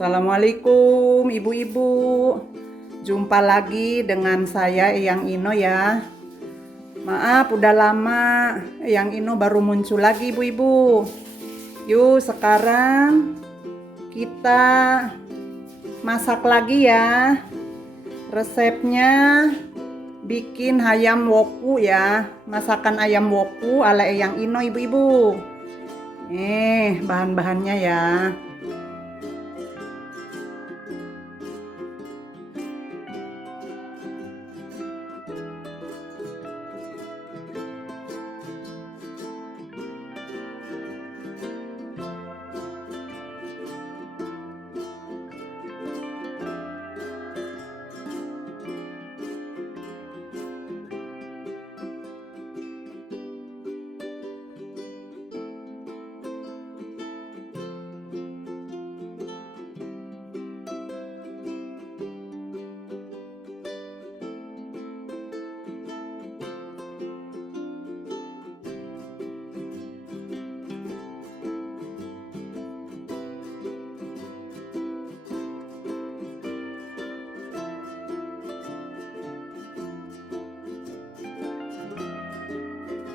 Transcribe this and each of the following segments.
Assalamualaikum ibu-ibu. Jumpa lagi dengan saya Eyang Ino ya. Maaf udah lama, Eyang Ino baru muncul lagi ibu-ibu. Yuk sekarang kita masak lagi ya. Resepnya bikin ayam woku ya. Masakan ayam woku ala Eyang Ino ibu-ibu. Bahan-bahannya ya.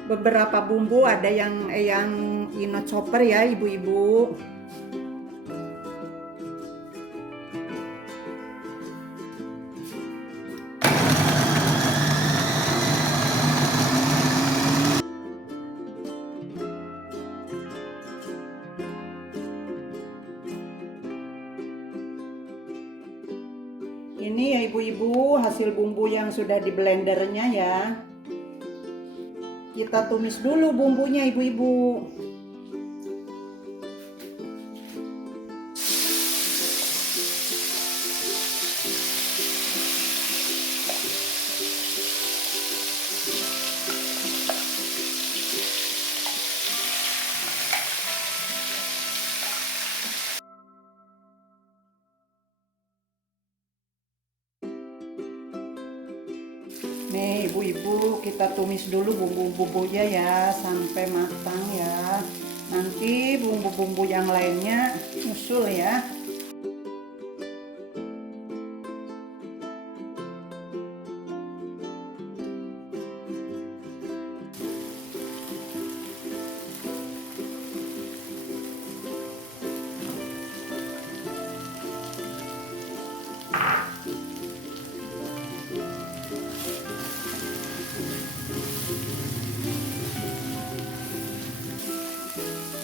Beberapa bumbu ada yang Ino chopper ya ibu-ibu. Ini ya ibu-ibu hasil bumbu yang sudah di blendernya ya. Kita tumis dulu bumbunya ibu-ibu. Nih ibu-ibu, kita tumis dulu bumbu-bumbunya ya sampai matang ya. Nanti bumbu-bumbu yang lainnya nyusul ya.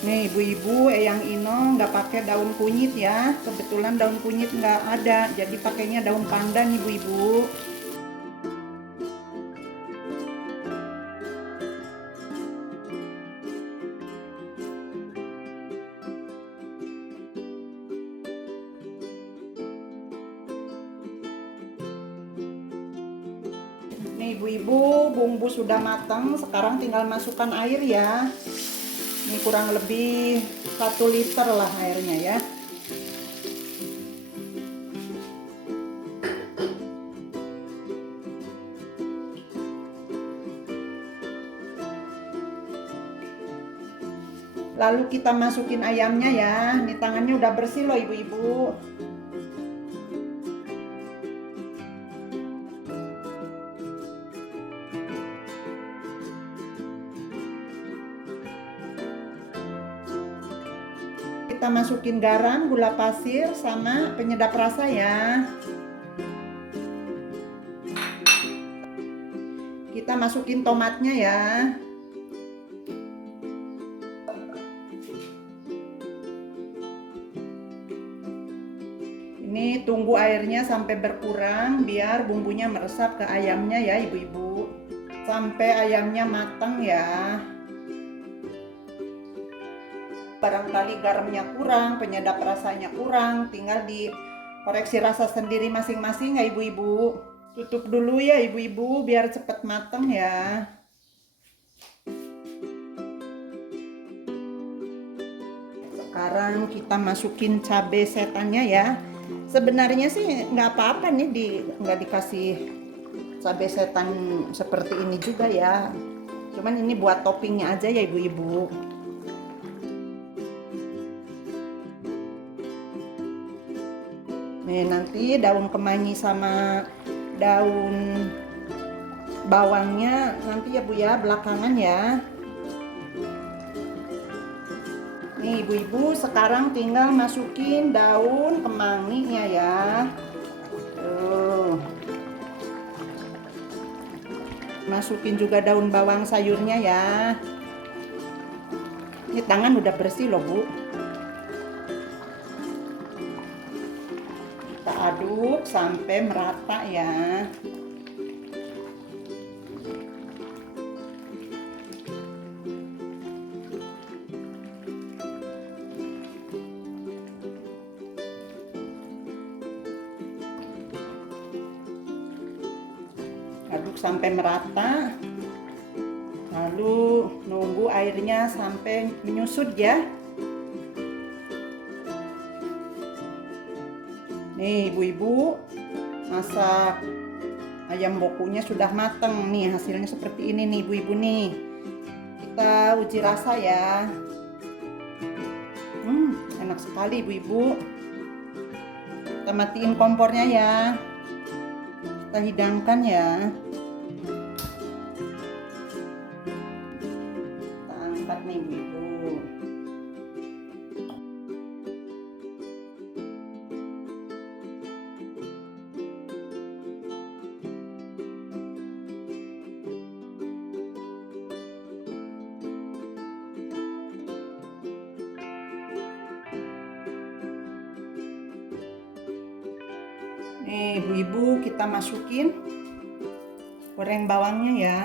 Nih ibu-ibu, Eyang Ino nggak pakai daun kunyit ya. Kebetulan daun kunyit nggak ada, jadi pakainya daun pandan ibu-ibu. Nih ibu-ibu, bumbu sudah matang, sekarang tinggal masukkan air ya. Ini kurang lebih 1 liter lah airnya ya. Lalu kita masukin ayamnya ya. Ini tangannya udah bersih loh ibu-ibu. Kita masukin garam, gula pasir, sama penyedap rasa ya. Kita masukin tomatnya ya. Ini tunggu airnya sampai berkurang biar bumbunya meresap ke ayamnya ya ibu-ibu. Sampai ayamnya matang ya. Barangkali garamnya kurang, penyedap rasanya kurang, tinggal dikoreksi rasa sendiri masing-masing ya ibu-ibu. Tutup dulu ya ibu-ibu biar cepat matang ya. Sekarang kita masukin cabai setannya ya. Sebenarnya sih nggak apa-apa nih nggak dikasih cabai setan seperti ini juga ya. Cuman ini buat toppingnya aja ya ibu-ibu. Nih nanti daun kemangi sama daun bawangnya nanti ya Bu ya, belakangan ya. Nih ibu-ibu, sekarang tinggal masukin daun kemanginya ya. Tuh. Masukin juga daun bawang sayurnya ya. Ini tangan udah bersih loh Bu. Kita aduk sampai merata ya. Aduk sampai merata, lalu nunggu airnya sampai menyusut ya. Nih ibu-ibu, masak ayam wokunya sudah mateng nih, hasilnya seperti ini nih ibu-ibu nih. Kita uji rasa ya. Enak sekali ibu-ibu. Kita matiin kompornya ya. Kita hidangkan ya. Kita angkat nih ibu-ibu. Nih ibu-ibu, kita masukin goreng bawangnya ya.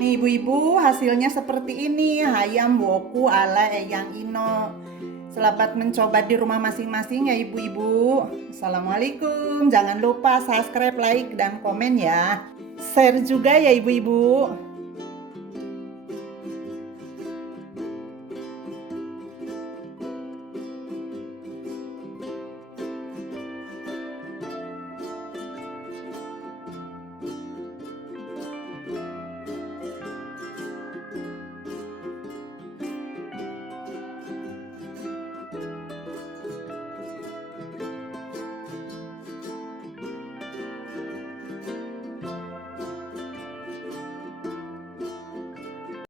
Nih ibu-ibu, hasilnya seperti ini, ayam woku ala Eyang Ino. Selamat mencoba di rumah masing-masing ya ibu-ibu. Assalamualaikum, jangan lupa subscribe, like, dan komen ya. Share juga ya ibu-ibu.